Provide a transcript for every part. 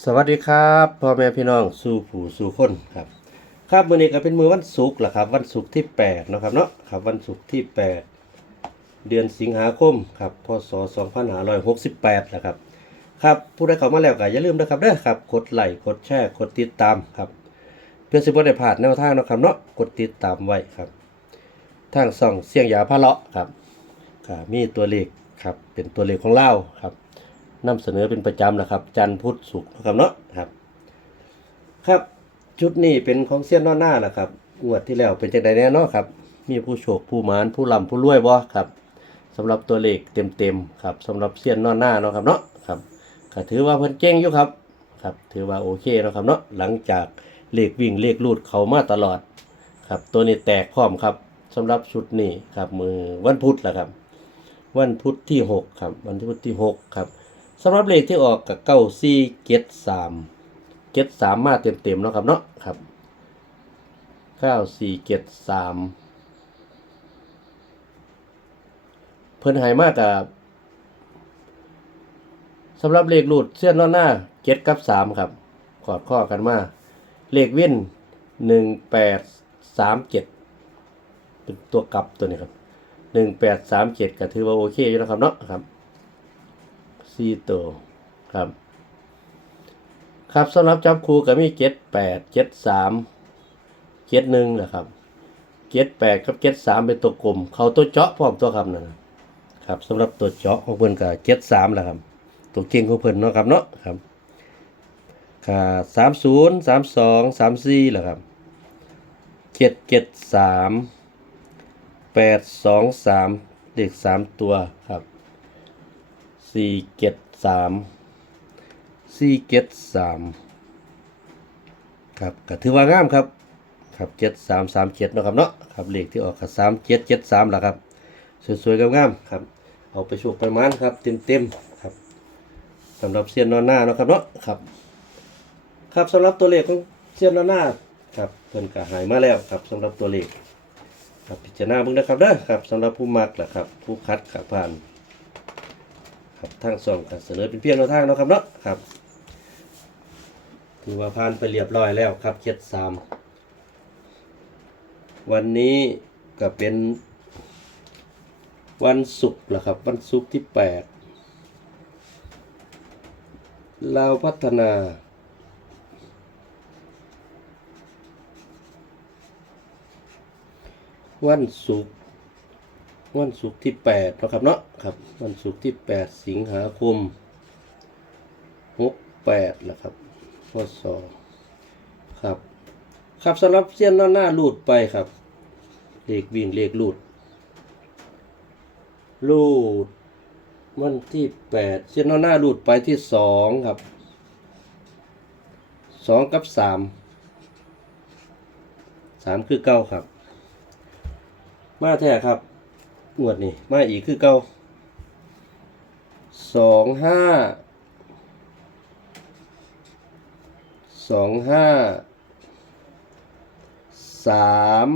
สวัสดีครับพ่อแม่พี่น้องสู่ผู้สู่คนครับครับมื้อนี้ก็เป็นมื้อวันศุกร์แหละครับ วันศุกร์ที่8เนาะครับเนาะครับวันศุกร์ที่ 8 เดือนสิงหาคมครับพศ2568แหละครับครับผู้ใดเข้ามาแล้วก็อย่าลืมนะครับเด้อครับกดไลค์กดแชร์กดติดตามครับ เพื่อสิบ่ได้พลาดแนวทางเนาะครับเนาะกดติดตามไว้ครับ ทางส่องเสียงยาพะเลาะครับก็มีตัวเลขครับเป็นตัวเลขของเล่าครับ นำเสนอเป็นประจำนะครับ จันทร์พุธศุกร์นะครับเนาะครับ ครับชุดนี้เป็นของเซียนนอหน้าแหละครับงวดที่แล้วเป็นจังไดแน่เนาะครับ มีผู้โชคผู้หมานผู้ร่ำผู้รวยบ่ครับสำหรับตัวเลขเต็มๆครับสำหรับเซียนนอหน้าเนาะครับเนาะครับก็ถือว่าเพิ่นเก่งอยู่ครับครับถือว่าโอเคเนาะครับเนาะหลังจากเลขวิ่งเลขลูดเข้ามาตลอดครับตัวนี้แตกพร้อมครับสำหรับชุดนี้ครับมือวันพุธแหละครับ วันพุธที่หกครับ วันพุธที่หกครับ สำหรับเลขที่ออกกับเก้าสี่เจ็ดสามเจ็ดสามมาเต็มเต็มๆเนาะครับเนาะครับเก้าสี่เจ็ดสามเพิ่นหายมากกับสำหรับเลขรูดเส้นนอนหน้าเจ็ดกับสามครับกอดข้อกันมาเลขวินหนึ่งแปดสามเจ็ดเป็นตัวกลับตัวนี้ครับหนึ่งแปดสามเจ็ดก็ถือว่าโอเคอยู่นะครับเนาะครับ สี่ตัวครับ ครับสำหรับจับคู่ก็มีเจ็ดแปดเจ็ดสามเจ็ดหนึ่งนะครับเจ็ดแปดกับเจ็ดสามเป็นตัวกลม เขาตัวเจาะพร้อมตัวครับนะครับสำหรับตัวเจาะของเพิ่นก็เจ็ดสามแหละครับ ตัวเก่งของเพิ่นเนาะครับเนาะครับค่ะสามศูนย์สามสองสามสี่แหละครับเจ็ดเจ็ดสามแปดสองสามเด็กสามตัวครับ สี่เจ็ดสามสี่เจ็ดสามครับก็ถือว่างามครับครับเจ็ดสามสามเจ็ดนะครับเนาะครับเลขที่ออกกับสามเจ็ดเจ็ดสามแหละครับ สวยๆงามๆครับ เอาไปโชคไปมันครับ เต็มๆครับสำหรับเซียนนอนหน้านะครับเนาะครับ ครับสำหรับตัวเลขของเซียนนอนหน้าครับเพิ่นก็หายมาแล้วครับสำหรับตัวเลขครับพิจารณาเบิ่งนะครับเด้อครับสำหรับผู้มักแหละครับ ผู้คัดขับผ่าน ครับทางส่องก็เสนอเป็นเพียงแนวทางเนาะครับเนาะครับถือว่าผ่านไปเรียบร้อยแล้วครับเจ็ดสามวันนี้ก็เป็นวันศุกร์แหละครับ วันศุกร์ที่แปดเราพัฒนาวันศุกร์ วันศุกร์ที่8นะครับเนาะครับ วันศุกร์ที่8สิงหาคม68แล้วครับพศครับ ครับสำหรับเส้นหน้าหน้ารูดไปครับ เลขวิ่งเลขรูดรูดวันที่8เส้นหน้าหน้ารูดไปที่2ครับ2กับ3 3คือเก้าครับ มาแท้ครับ งวดนี่มาอีกคือเก่าสองห้าสองห้าสาม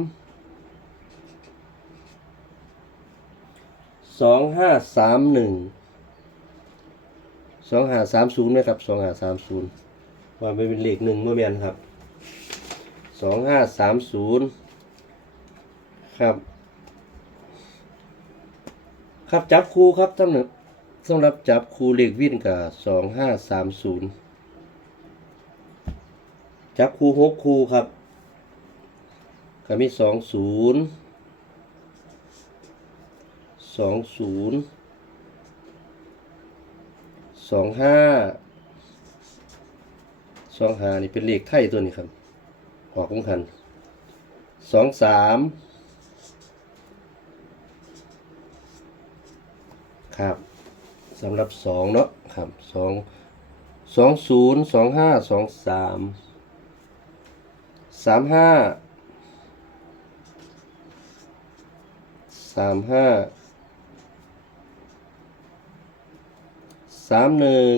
สองห้าสามหนึ่งสองห้าสามศูนย์นะครับสองห้าสามศูนย์ว่าไม่เป็นเลขหนึ่งเมื่อเมียนครับสองห้าสามศูนย์ครับ ครับจับคูครับสำหรับสำหรับจับคูเลขวิ่นกับสองห้าสามศูนย์จับคูหกคูครับก็มีสองศูนย์สองศูนย์สองห้าสองห้านี่เป็นเลขไทยตัวนี้ครับออกของคันสองสาม ครับสำหรับสองเนาะครับสองสองศูนย์สองห้าสองสามสามห้าสามห้าสามหนึ่ง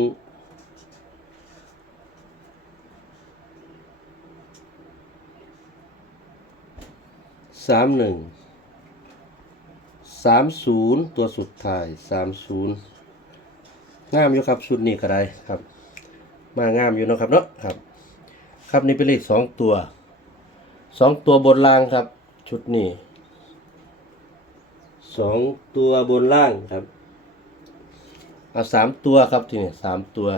สามหนึ่งามศูนย์ตัวสุดท้ายสามศูนย์งามอยู่ครับชุดนี้ก็ได้ครับ มางามอยู่เนาะครับเนาะครับ ครับนี่เป็นเลขสองตัวสองตัวบนล่างครับ ชุดนี้สองตัวบนล่างครับเอาสามตัวครับทีนี้สามตัว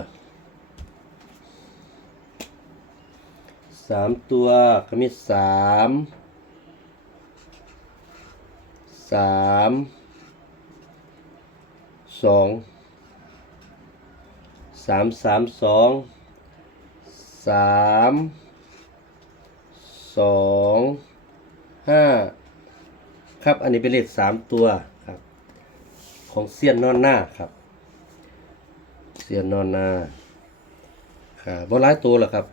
สามตัวก็มีสาม สามสองสามสามสองสามสองห้าครับ อันนี้เป็นเลขสามตัวครับ ของเซียนนอนหน้าครับเซียนนอนหน้าครับบ่ร้ายตัวหรอครับ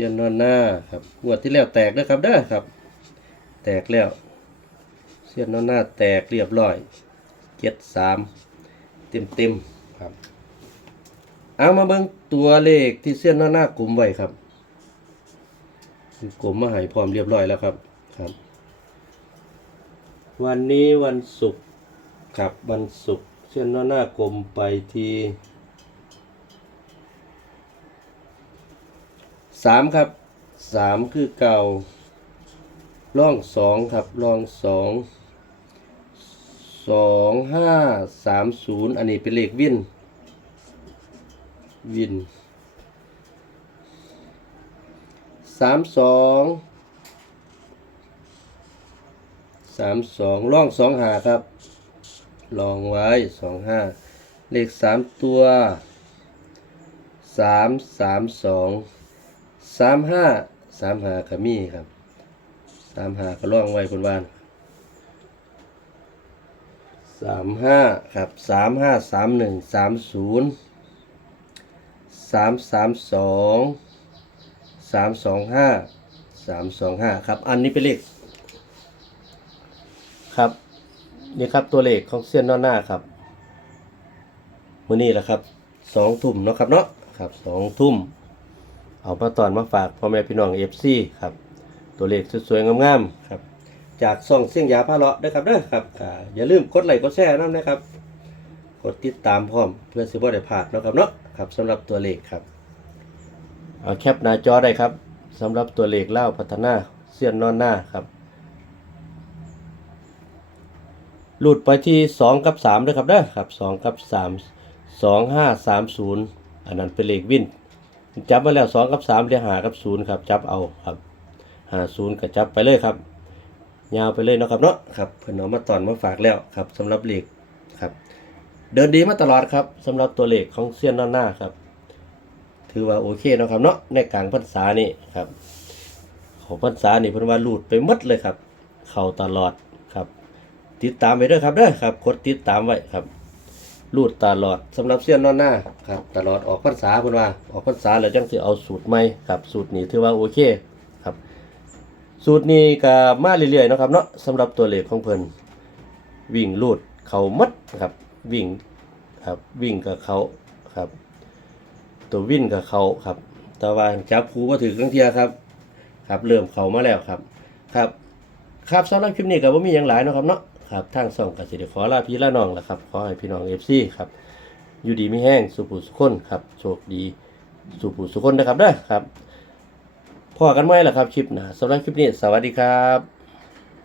ซียนนอนหน้าครับงวดที่แล้วแตกนะครับเด้อครับ แตกแล้วเสี้ยนนอนหน้าแตกเรียบร้อยเจ็ดสามเต็มเต็มครับ เอามาเบิ่งตัวเลขที่เสี้ยนนอนหน้ากลุ่มไว้ครับกลุ่มมาให้พร้อมเรียบร้อยแล้วครับครับ วันนี้วันศุกร์ครับวันศุกร์เสี้ยนนอนหน้ากลุ่มไปที่ สามครับสามคือเก่าร่องสองครับร่องสองสองห้าสามศูนย์อันนี้เป็นเลขวินวินสามสองสามสองร่องสองหาครับ ลองไว้สองห้าเลขสามตัวสามสามสอง สามห้าสามหาขมีครับสามหาก็ล่องไว้คุณบ้านสามห้าครับสามห้าสามหนึ่งสามศูนย์สามสามสองสามสองห้าสามสองห้าครับ อันนี้เป็นเลขครับนี่ครับตัวเลขของเส้นนอนหน้าครับมือนี้แหละครับสองทุ่มเนาะครับเนาะครับสองทุ่ม เอามาตอนมาฝากพ่อแม่พี่น้องเอฟซีครับ ตัวเลขสวยๆงามๆครับ จากซ่องเสียงยาพาเลาะด้ครับเด้อครับอย่าลืมกดไลค์กดแชร์น้ำนะครับ กดติดตามพร้อมเพื่อสิบ่ได้พลาดนะครับเนาะครับสำหรับตัวเลขครับเอาแคปหน้าจอได้ครับสำหรับตัวเลขเล่าพัฒนาเสี้ยนนอนหน้าครับหลุดไปที่ 2 กับ3ด้วยครับเด้อครับ2กับ 3 2 5 3 0 อันนั้นเป็นเลขวิน จับมาแล้ว2กับ3เรียหากับ0ครับจับเอาครับหาศูนย์ก็จับไปเลยครับ ยาวไปเลยเนาะครับเนาะครับเพิ่นเอามาตอนมาฝากแล้วครับสำหรับเลขครับ เดินดีมาตลอดครับสำหรับตัวเลขของเซียนนอนหน้าครับ ถือว่าโอเคเนาะครับเนาะในกลางพรรษานี่ครับ ของพรรษานี่เพิ่นว่าลูดไปหมดเลยครับ เข้าตลอดครับ ติดตามไปด้วยครับเด้อครับกดติดตามไว้ครับ ลูดตลอดสำหรับเซียนนอนหน้าครับตลอดออกพรรษาเพิ่นว่าออกพรรษาแล้วจังสิเอาสูตรใหม่ครับสูตรนี้ถือว่าโอเคครับ สูตรนี้ก็มาเรื่อยๆนะครับเนาะสำหรับตัวเลขของเพิ่นวิ่งลูดเขามัดครับวิ่งครับวิ่งกับเขาครับ ตัววิ่นกับเขาครับต่ว่าจับผูมาถือเครื่องเทียครับ ครับเริ่มเขามาแล้วครับ ครับ ครับสำหรับคลิปนี้ก็บ่มีหยังหลายนะครับเนาะ ครับทางส่องก็สิได้ขอลาพี่ลาน้องละครับ ขอให้พี่น้องเอฟซีครับอยู่ดีไม่แห้งสุขสุขคนครับโชคดีสุขสุขคนนะครับเด้อครับพอกันไหมล่ะครับคลิปหนะสำหรับคลิปนี้ สวัสดีครับ